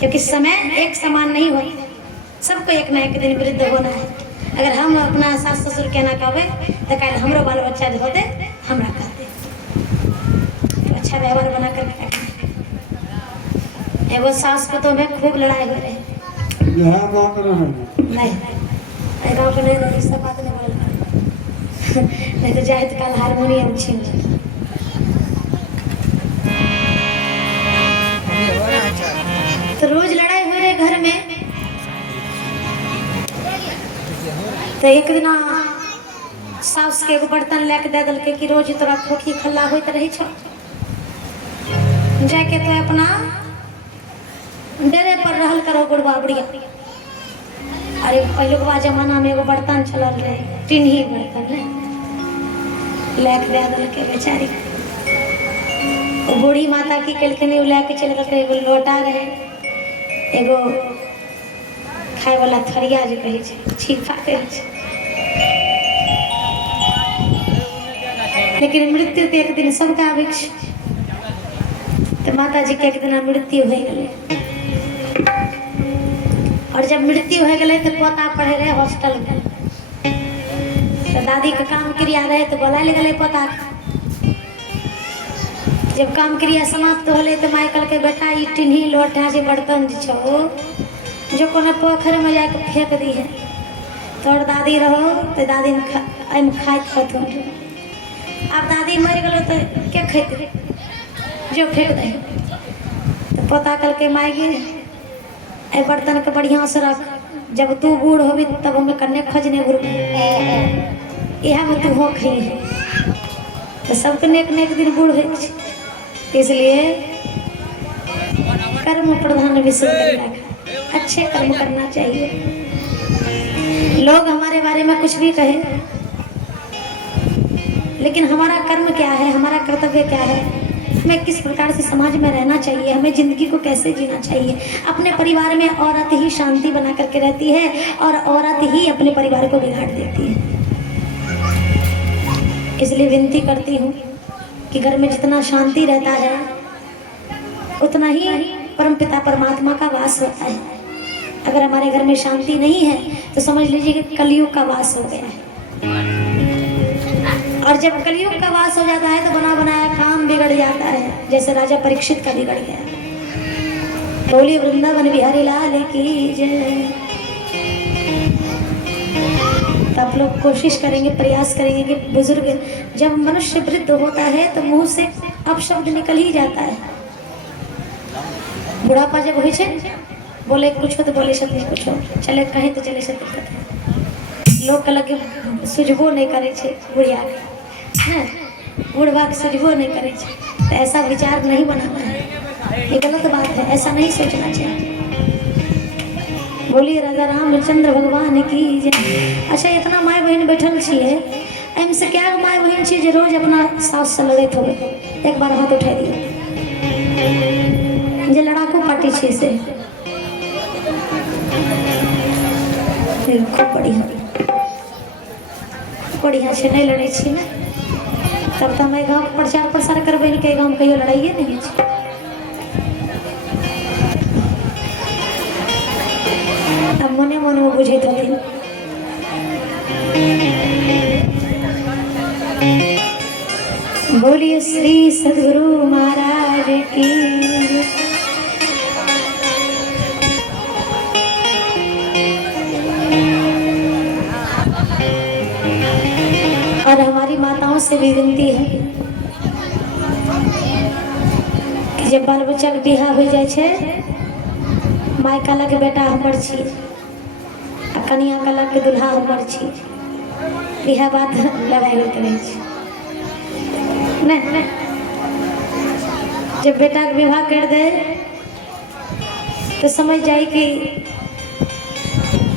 क्योंकि समय एक समान नहीं होता, सबको एक ना एक दिन वृद्ध होना है। अगर हम अपना सास ससुर के ना कहबे तो कल हमरो बाल बच्चा जो होते हमरा कहते, तो अच्छा व्यवहार बना कर एगो सास को तो हमें खूब लड़ाई हो रहे नहीं गाँव के नहीं सब बात नहीं बोल नहीं तो जाए तो कल हारमोनियम छीन तो रोज लड़ाई हो रहे घर में। तो एक दिन सास के एगो बर्तन लेके दे दल के कि रोज तोरा खोखी खल्ला होइत रही छो, जाके तो अपना डेरे पर रहल करो गुड़बा बुढ़िया। अरे पहलुकवा जमाना में एगो बर्तन चलल रहे, टिन्ही बर्तन लेके दे दल के बेचारी। बूढ़ी माता की कलखनी लेके चल गए, एगो लोटा रहे, एगो खाए वाला थरिया जो कहे छीपा कहे। लेकिन मृत्यु तो एक दिन सबका आवे, तो माता जी के एक दिन मृत्यु हो गए। और जब मृत्यु हो गए तो पोता पढ़े रहे हॉस्टल में, तो दादी का काम क्रिया रहे तो बोला ले गए पोता। जब काम क्रिया समाप्त होले तो माई कल के बेटा ई टिन्ही लोटा जे बर्तन छो जो कोनो पोखर में जाके फेंक दी है। तोर दादी रहो तो दादी में खाइत खतुन। अब दादी मर गलो तो क्या खेते जो फेंक दे। तो पोता कल के माई गे ए बर्तन के बढ़िया से रख, जब तू बूढ़ होबी तब हमें कन्ने खजने बुर यह में तू हो खी। तो सबके नेक नेक दिन बूढ़ हो, इसलिए कर्म प्रधान विषय अच्छे कर्म करना चाहिए। लोग हमारे बारे में कुछ भी कहे, लेकिन हमारा कर्म क्या है, हमारा कर्तव्य क्या है, हमें किस प्रकार से समाज में रहना चाहिए, हमें जिंदगी को कैसे जीना चाहिए। अपने परिवार में औरत ही शांति बना करके रहती है और औरत ही अपने परिवार को बिगाड़ देती है। इसलिए विनती करती हूँ कि घर में जितना शांति रहता है उतना ही परमपिता परमात्मा का वास होता है। अगर हमारे घर में शांति नहीं है तो समझ लीजिए कि कलयुग का वास हो गया है। और जब कलयुग का वास हो जाता है तो बना बनाया काम बिगड़ जाता है, जैसे राजा परीक्षित का बिगड़ गया। बोलिए वृंदावन बिहारी लाल की जय। तो आप लोग कोशिश करेंगे, प्रयास करेंगे कि बुजुर्ग जब मनुष्य वृद्ध होता है तो मुंह से अपशब्द निकल ही जाता है। बुढ़ापा जब हो बोले कुछ हो तो बोले शब्द कुछ हो, चले कहें तो चले शब्द कहे। लोग कल के सुझबो नहीं करे बुढ़िया है, बुढ़वा के सुझबो नहीं करे, तो ऐसा विचार नहीं बनाना है, ये गलत बात है, ऐसा नहीं सोचना चाहिए। बोलिए राजा रामचंद्र भगवान की जय। अच्छा इतना माय बहन बैठल छिए, एम से क्या माय बहन छिए जो रोज अपना सास से लड़त हो। एक बार हाथ उठा दिए जे लड़ाकू पार्टी छे से खूब बढ़िया से नहीं लड़े छी ना, तब तो मैं गाँव प्रचार प्रसार करबे के गाँव कहियो लड़ाइए नहीं छी। अब मने मन में बुझे थे। बोलिए श्री सद्गुरु महाराज की। और हमारी माताओं से भी विनती है कि जब बाल बच्चा के बिहा हो जाए छे, माय कहला के बेटा हमर छी, कनिया कहला के दुल्हा हमर छी, यह बात लड़ाई होते रहे छे। नहीं जब बेटा के विवाह कर दे तो समझ जाए कि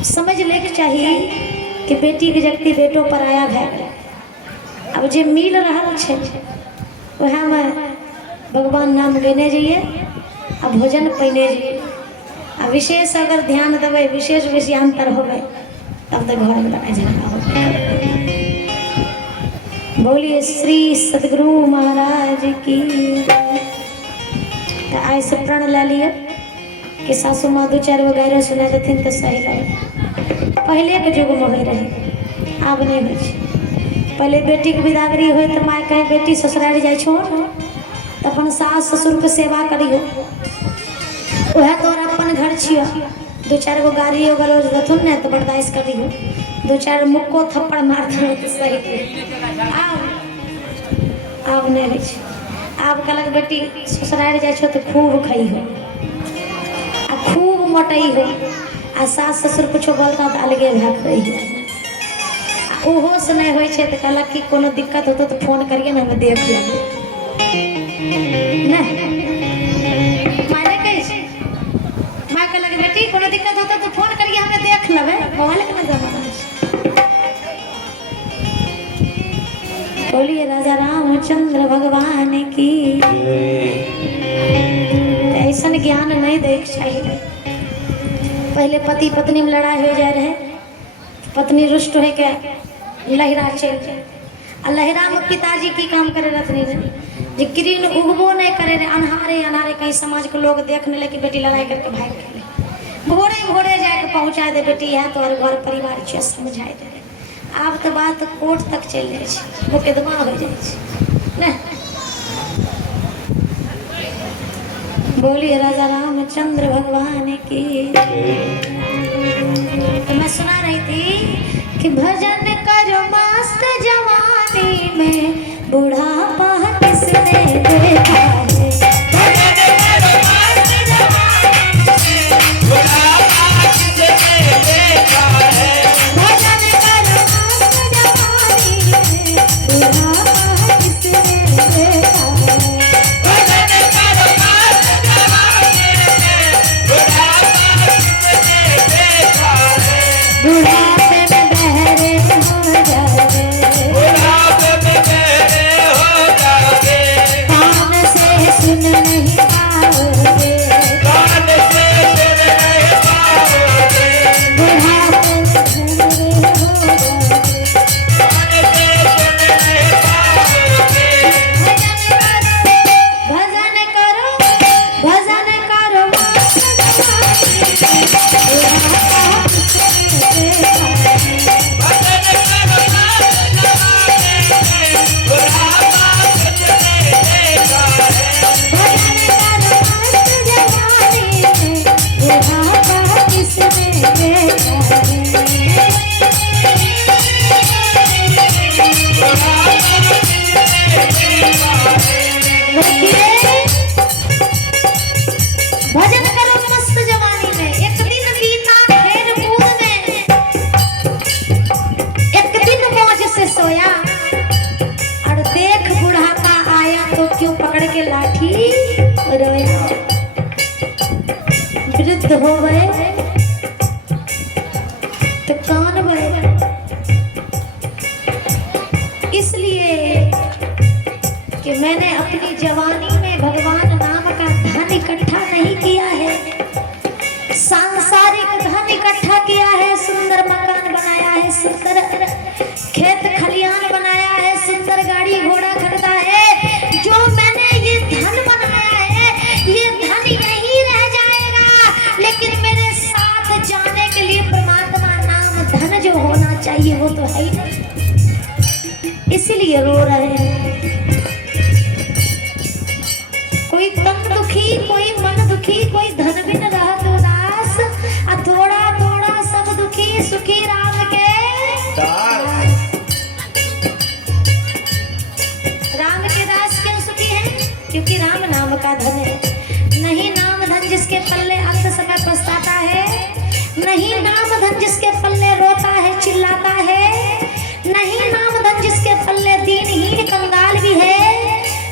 समझ लेके चाहिए कि बेटी के जगती बेटों पर आया है। अब जो मिल रहा छे वह में भगवान नाम लेने जाइए, अब भोजन पैने जाइए, अब विशेष अगर ध्यान देवे, विशेष विषयांतर होवे तब तक घर में लड़ाई झगड़ा हो। बोलिए श्री सद्गुरु महाराज की। तो आय से प्रण ले लिए कि सासू माँ दो चार गो गायरो सुना देथिन तो सही लगे। पहले के युग में हो रहे, आब नहीं हो छै। पहले बेटी के विदागरी हो तो माँ कहे बेटी ससुराल जाए छो तो अपन सास ससुर के सेवा करियो, वह तोर अपन घर छियो। दो चार गो गाड़ी गलोज देथुन ने तो बर्दाश्त करियो, दो चार मुक्को थप्पड़ मार दो तो सही। आब नहीं हो छै। आब कहलक बेटी ससुराल जाए छो तो खूब खइहो आ खूब मोटई हो, आ सास ससुर कुछो बोलता तो अलगे भाग रही। ओहो से नहीं हो तो कहलक कि कोनो दिक्कत होतो तो फोन करिए ना, हमें देख लेंगे। माने कैसे माँ कहलक बेटी कोनो दिक्कत होतो तो फोन करिए, हमें देख लेबे। मोबाइल के ना जमाना है। बोलिए राजा रामचंद्र भगवान की। ऐसा ज्ञान नहीं देख चाहिए। पहले पति पत्नी में लड़ाई हो जाए रहे, पत्नी रुष्ट हो के लहरा चल जाए, आ लहरा में पिताजी की काम करे रहते जे किरण उगबो नहीं करे रहे, अनहारे अनहारे कहीं समाज के लोग देखने लगे बेटी लड़ाई करके भाग गए। भोरे भोरे जाके पहुँचा दे बेटी है तो घर परिवार छै समझाए दे। आब तो बात कोर्ट तक चल जाए, मुकदमा हो जाए। बोलिए राजा रामचंद्र भगवान की। तो मैं सुना रही थी कि भजन करो मस्त जवानी में, बुढ़ापा किसने देखा है। हो गए तो कान बड़े। इसलिए कि मैंने अपनी जवानी में भगवान नाम का धन इकट्ठा नहीं किया है, सांसारिक धन इकट्ठा किया है। सुंदर मकान बनाया है, सुंदर खेत खलियान बनाया है, सुंदर गाड़ी घोड़ा खरीदा है। जो मैंने ये धन बनाया है ये धन यहीं रह जाएगा, लेकिन मेरे साथ जाने के लिए परमात्मा नाम धन जो होना चाहिए वो तो है ही नहीं। इसलिए रो रहे हैं। कोई तन दुखी, कोई मन दुखी, कोई धन बिन रहत उदास, थोड़ा थोड़ा सब दुखी सुखी राम के दास। राम के दास क्यों सुखी है? क्योंकि राम नाम का धन है। नहीं नाम धन जिसके पल्ले अंत समय पछताता है, नहीं नाम धन जिसके पल्ले रोता है चिल्लाता है, नहीं नाम धन जिसके पल्ले दीनहीन कंगाल भी है,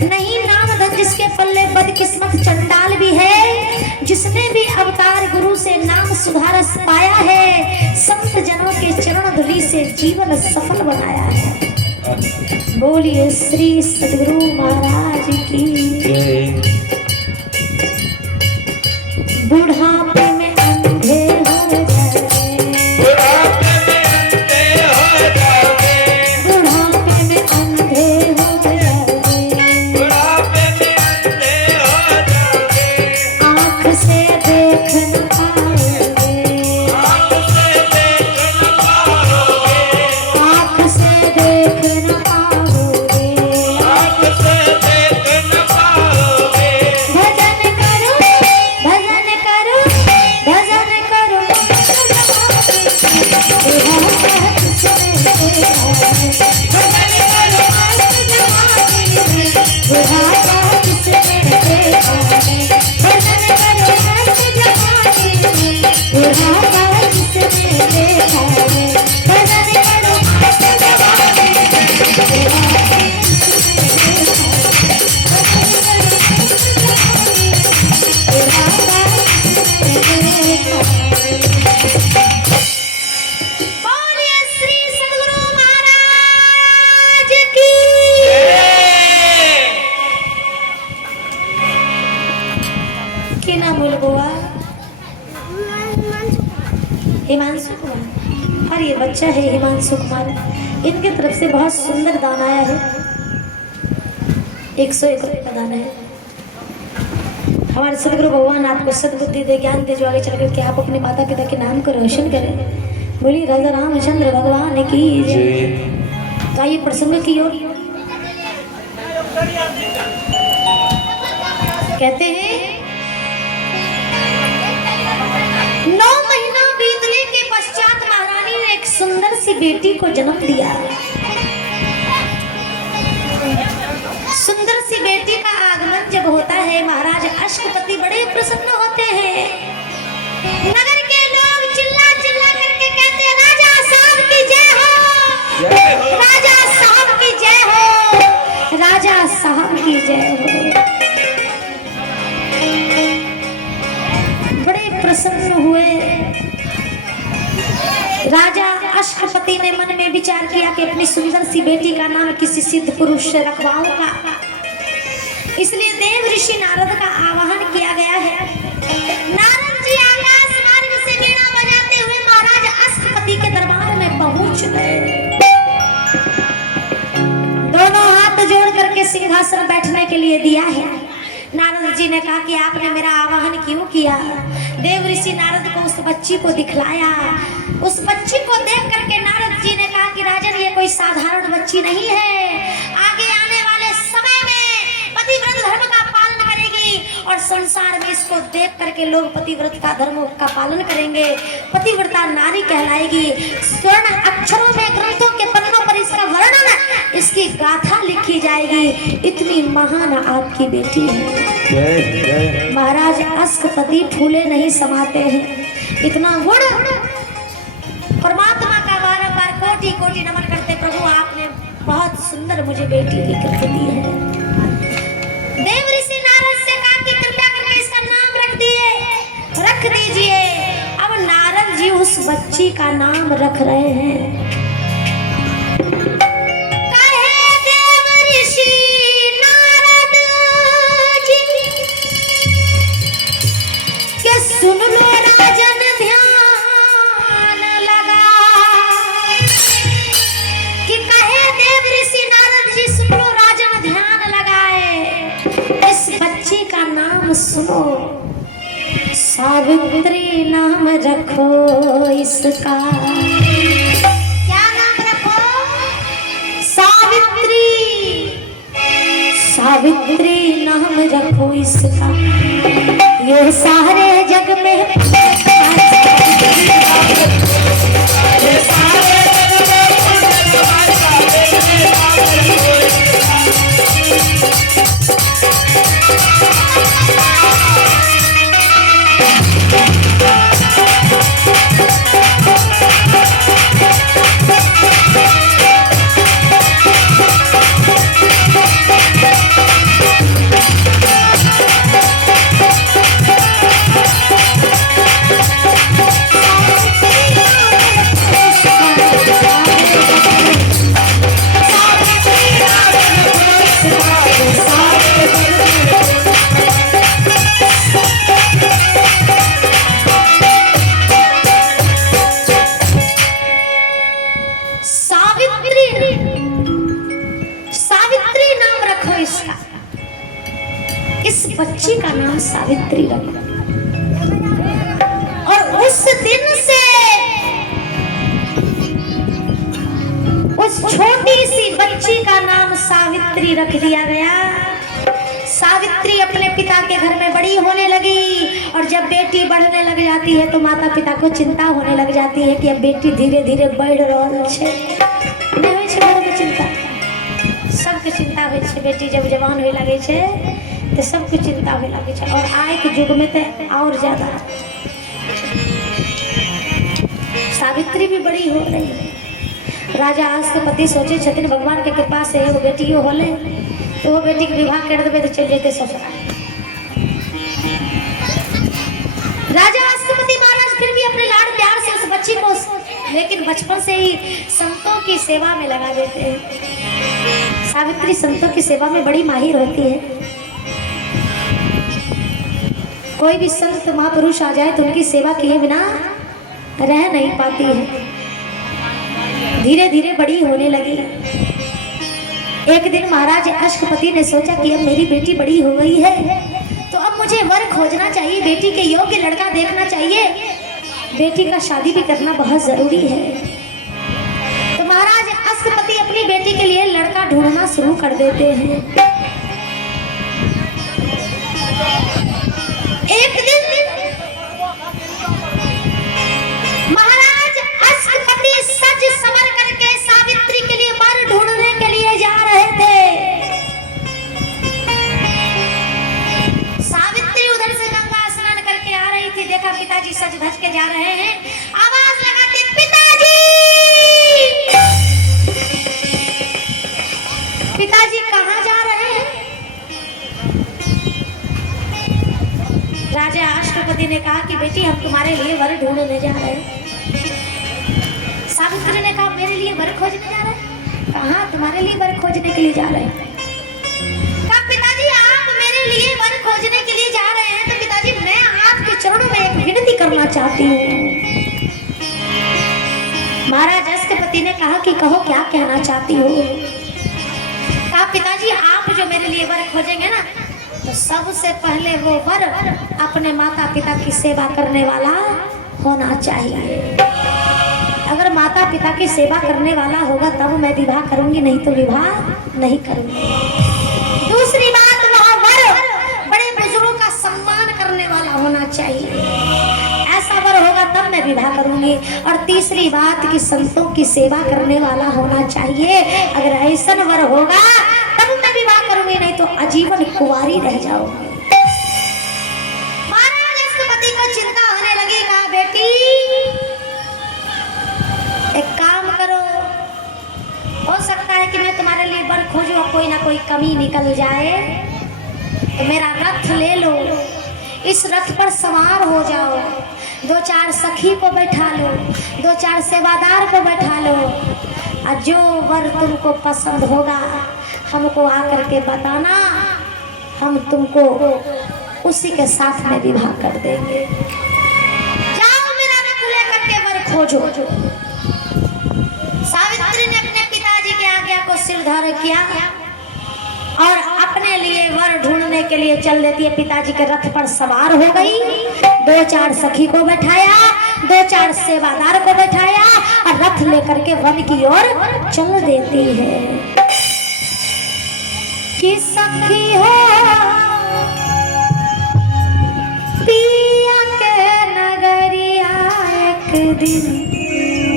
नहीं नाम धन जिसके पल्ले बदकिस्मत चंडाल भी है। जिसने भी अवतार गुरु से नाम सुधारस पाया है, संत जनों के चरण धूलि से जीवन सफल बनाया है। बोलिए श्री सद्गुरु महाराज की। बुढ़ापे में अंधे हो जाए, बुढ़ापे में अंधे हो जाए, बुढ़ापे में अंधे हो जाए, बुढ़ापे में अंधे हो जाए। आँख से देख न पाओगे, आँख से देख न पाओगे, आँख से देख न पाओगे, आँख से देख न पाओगे। भजन करो भजन करो भजन करो, हिमांशु कुमार, और ये बच्चा है हिमांशु कुमार। इनके तरफ से बहुत सुंदर दान आया है, 101 रुपये का दान है। हमारे सदगुरु भगवान आपको सद्बुद्धि दे, ज्ञान दे, जो आगे चल करके आप अपने माता पिता के नाम को रोशन करें। बोली राजा रामचंद्र भगवान की जय। तो आइए प्रसंग की ओर। कहते हैं 9 महीना बीतने के पश्चात महारानी ने एक सुंदर सी बेटी को जन्म दिया। सुंदर सी बेटी का आगमन जब होता है, महाराज अश्वपति बड़े प्रसन्न होते हैं। नगर के लोग चिल्ला चिल्ला करके कहते हैं, राजा साहब की जय हो, राजा साहब की जय हो, राजा साहब की जय हो। बड़े प्रसन्न हुए। राजा अश्वपति ने मन में विचार किया कि अपनी सुंदर सी बेटी का नाम किसी सिद्ध पुरुष से रखवाऊंगा। इसलिए देव ऋषि नारद का आवाहन किया गया है। नारद जी आकाश मार्ग से वीणा बजाते हुए महाराज अश्वपति के दरबार में पहुंच गए। दोनों हाथ जोड़ करके सिंहासन बैठने के लिए दिया है। नारद जी ने कहा कि आपने मेरा आवाहन क्यों किया? देव ऋषि नारद को उस बच्ची को दिखलाया। उस बच्ची को देख करके नारद जी ने कहा कि राजन, ये कोई साधारण बच्ची नहीं है। आगे आने वाले समय में पतिव्रत धर्म का पालन करेगी और संसार में इसको देख करके लोग पतिव्रत का धर्म का पालन करेंगे। पतिव्रता नारी कहलाएगी। स्वर्ण अक्षरों में ग्रंथों के पन्नों पर इसका वर्णन, इसकी गाथा लिखी जाएगी। इतनी महान आपकी बेटी है। महाराज अश्वपति फूले नहीं समाते हैं। इतना गुण परमात्मा का बार बार कोटि कोटि नमन करते। प्रभु आपने बहुत सुंदर मुझे बेटी लेकर के दी है। देव ऋषि नारद से कहा कि कृपया करके इसका नाम रख दीजिए। अब नारद जी उस बच्ची का नाम रख रहे हैं। सुन लो राजन ध्यान लगा कि कहे देव ऋषि नारद जी, सुन लो राजन ध्यान लगाए। इस बच्ची का नाम सुनो, सावित्री नाम रखो इसका। क्या नाम रखो? सावित्री। सावित्री नाम रखो इसका। ये सारे जग में इस बच्ची का नाम सावित्री रखो। रख दिया गया। सावित्री अपने पिता के घर में बड़ी होने लगी और जब बेटी बढ़ने लग जाती है तो माता पिता को चिंता होने लग जाती है कि अब बेटी धीरे धीरे बढ़ रही है। नहीं होइ छै घरमे चिंता, सबके चिंता होइ छै। बेटी जब जवान होए लगे छै तो सबके चिंता होए लगे छै और आइ के युग में तो और ज्यादा। सावित्री भी बड़ी हो रही है। राजा आज के पति सोचे छथिन भगवान के कृपा से एगो बेटियो होले तो वो बेटी के विवाह कर देवे तो चल जेते ससुराल। राजा अष्टपति महाराज फिर भी अपने लाड़ प्यार से उस बच्ची को लेकिन बचपन से ही संतों की सेवा में लगा देते हैं। सावित्री संतों की सेवा में बड़ी माहिर होती है। कोई भी संत महापुरुष आ जाए तो उनकी सेवा किए बिना रह नहीं पाती है। धीरे धीरे बड़ी होने लगी। एक दिन महाराज अष्टपति ने सोचा कि अब मेरी बेटी बड़ी हो गई है तो अब मुझे वर खोजना चाहिए, बेटी के योग्य लड़का देखना चाहिए, बेटी का शादी भी करना बहुत जरूरी है। तो महाराज अष्टपति अपनी बेटी के लिए लड़का ढूंढना शुरू कर देते हैं। एक दिन महाराज अष्टपति सज संवर करके सावित्री के लिए वर ढूंढने के लिए जा रहे थे। सावित्री उधर से गंगा स्नान करके आ रही थी। देखा पिताजी सज धज के जा रहे हैं। आवाज लगाते पिताजी, पिताजी कहाँ जा रहे हैं? राजा अष्टपति ने कहा कि बेटी हम तुम्हारे लिए वर ढूंढने जा रहे हैं। सावित्री ने कहा मेरे लिए वर खोजने जा रहे हैं? कहाँ तुम्हारे लिए वर खोजने के लिए जा रहे हैं? कहा पिताजी आप मेरे लिए वर खोजने के लिए जा रहे हैं तो पिताजी मैं आपके चरणों में एक विनती करना चाहती हूँ। महाराज अष्टपति ने कहा कि कहो क्या कहना चाहती हो? कहा पिताजी आप जो मेरे लिए वर खोजेंगे ना तो सबसे पहले वो वर अपने माता पिता की सेवा करने वाला होना चाहिए। अगर माता पिता की सेवा करने वाला होगा तब मैं विवाह करूंगी, नहीं तो विवाह नहीं करूंगी। दूसरी बात वह वर बड़े बुजुर्गों का सम्मान करने वाला होना चाहिए। ऐसा वर होगा तब मैं विवाह करूंगी। और तीसरी बात कि संतों की सेवा करने वाला होना चाहिए। अगर ऐसा वर होगा तब मैं विवाह करूंगी, नहीं तो आजीवन कुंवारी रह जाऊंगी। महाराज अष्टपति को चिंता होने लगी। कहा बेटी एक काम करो, हो सकता है कि मैं तुम्हारे लिए वर खोजूं और कोई ना कोई कमी निकल जाए तो मेरा रथ ले लो, इस रथ पर सवार हो जाओ, दो चार सखी को बैठा लो, दो चार सेवादार को बैठा लो और जो वर तुमको पसंद होगा हमको आकर के बताना, हम तुमको उसी के साथ में विवाह कर देंगे। जाओ मेरा रथ लेकर के वर खोजो। सावित्री ने अपने पिताजी की आज्ञा को सिर धारण किया और अपने लिए वर ढूंढने के लिए चल देती है। पिताजी के रथ पर सवार हो गई, दो चार सखी को बैठाया, दो चार सेवादार को बैठाया और रथ लेकर के वन की ओर चल देती है। कि सखी हो पिया के नगरिया एक दिन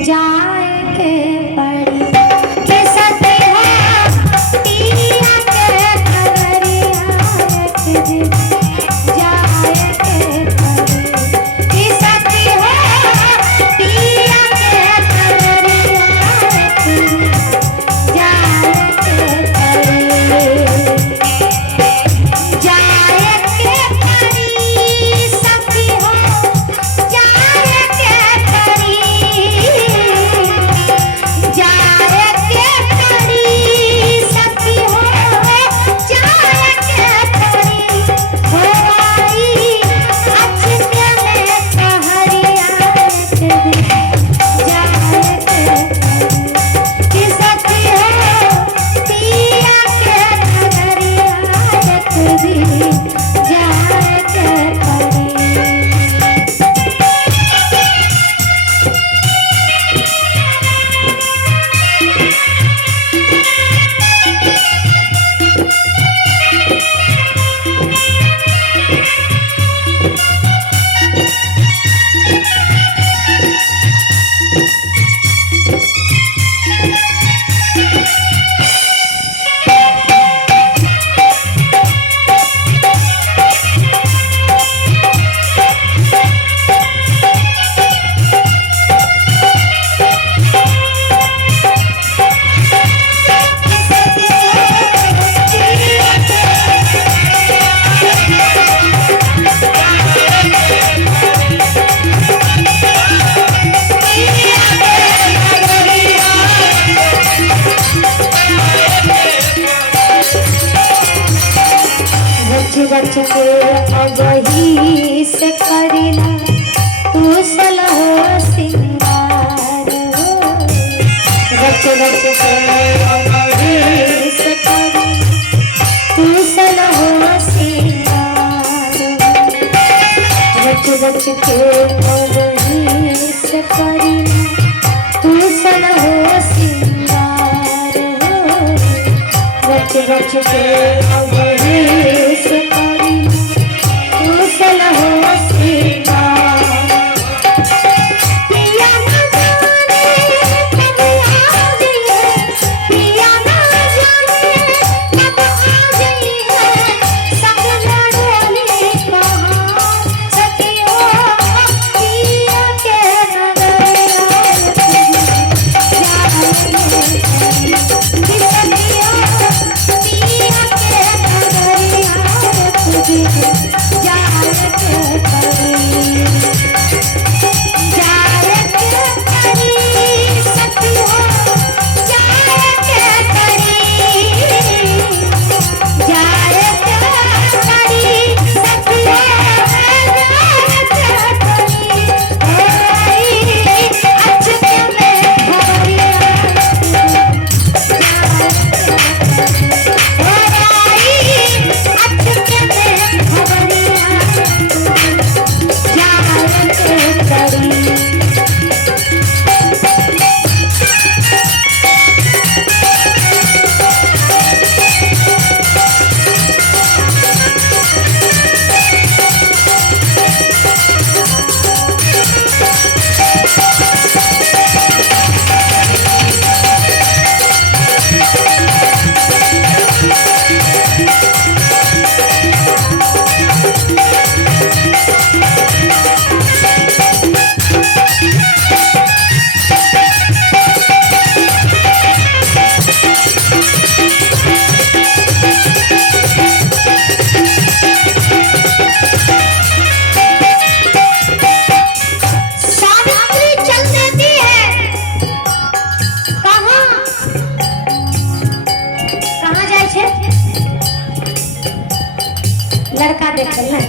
जाए के पड़ी। कि सखी हो पिया के नगरिया एक दिन जाए के पड़ी। कि सखी हो पिया के नगरिया एक दिन जाए के पड़ी। जाए के पड़ी सखी हो, जाए के पड़ी। रच के वही से करी तू सन हो सिंगार हो रच रच के वही से करी तू सन हो सिंगार लड़का देखल ना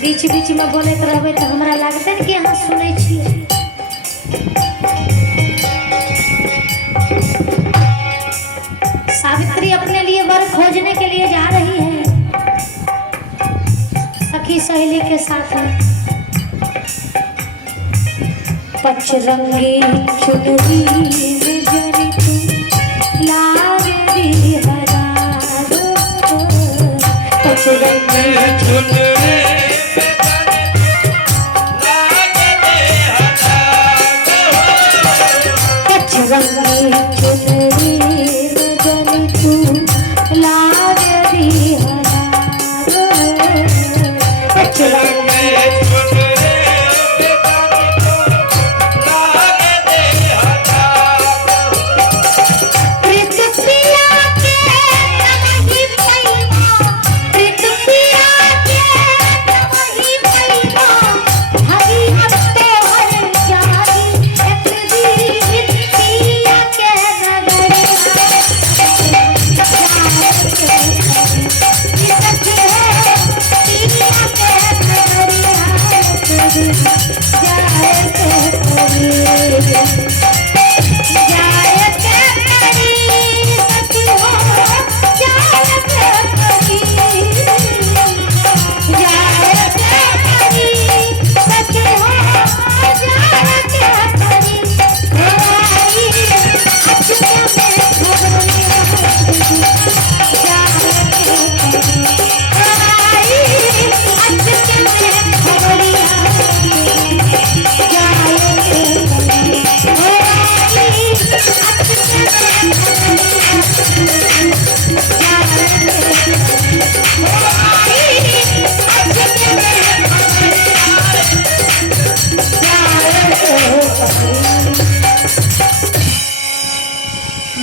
बीच बीच में बोलते रहबे तो हमरा लगते कि अहाँ सुनै छियै। सावित्री अपने लिए वर खोजने के लिए जा रही है सखी सहेली के साथ में। पचरंगी चुनरी में जरी तू लागे हरा पचरंगी चुनरी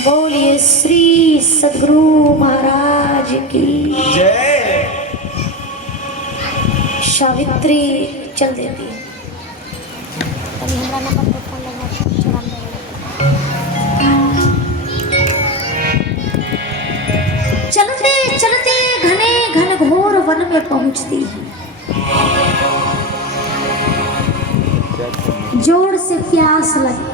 बोलिए श्री सद्गुरु महाराज की जय। सावित्री चल देती है। चलते चलते घने घनघोर वन में पहुंचती है। जोर से प्यास लगी,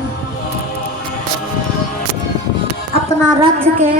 अपना रथ के